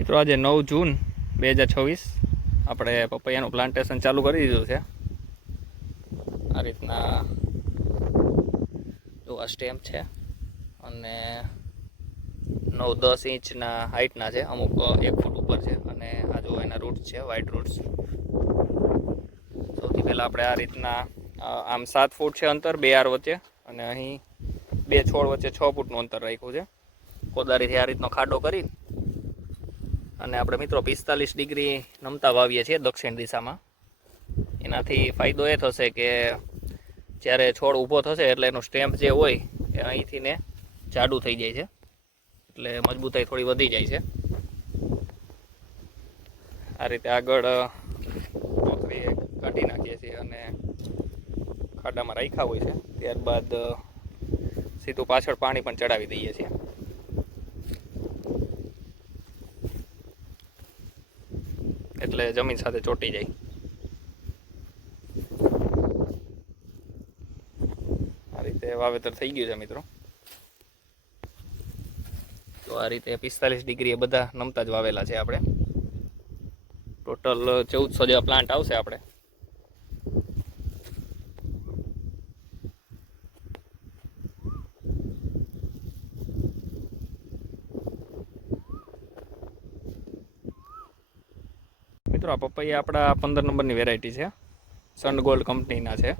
મિત્રો આજે 9 જૂન 2026 આપણે પપૈયાનું પ્લાન્ટેશન ચાલુ કરી દીધું છે। આ રીતના જો આ સ્ટેમ છે અને 9-10 ઇંચના હાઇટના છે, અમુક 1 ફૂટ ઉપર છે અને આ જો એના રૂટ્સ છે, વ્હાઇટ રૂટ્સ। સૌથી પહેલાં આપણે આ રીતના આમ 7 ફૂટ છે અંતર 2 આર વચ્ચે અને અહીં 2 છોડ વચ્ચે 6 ફૂટનું અંતર રાખ્યું છે। કોદારીથી આ રીતનો ખાડો કરી અને આપણે મિત્રો 45 ડિગ્રી નમતા વાવીએ છીએ દક્ષિણ દિશામાં। એનાથી ફાયદો એ થશે કે જ્યારે છોડ ઊભો થશે એટલે એનું સ્ટેમ્પ જે હોય એ અહીંથી ને જાડું થઈ જાય છે, એટલે મજબૂતાઈ થોડી વધી જાય છે। આ રીતે આગળ કોથળી કાઢી નાખીએ છીએ અને ખાડામાં રાખ્યા હોય છે, ત્યારબાદ સીધું પાછળ પાણી પણ ચડાવી દઈએ છીએ। એટલે જમીન સાથે ચોંટી જાય। આ રીતે વાવેતર થઈ ગયું છે મિત્રો। તો આ રીતે 45 ડિગ્રી એ બધા નમતા જ વાવેલા છે આપણે। ટોટલ 1400 જેવા પ્લાન્ટ આવશે આપણે। મિત્રો આ પપૈયા આપણા 15 નંબરની વેરાયટી છે, સન ગોલ્ડ કંપનીના છે।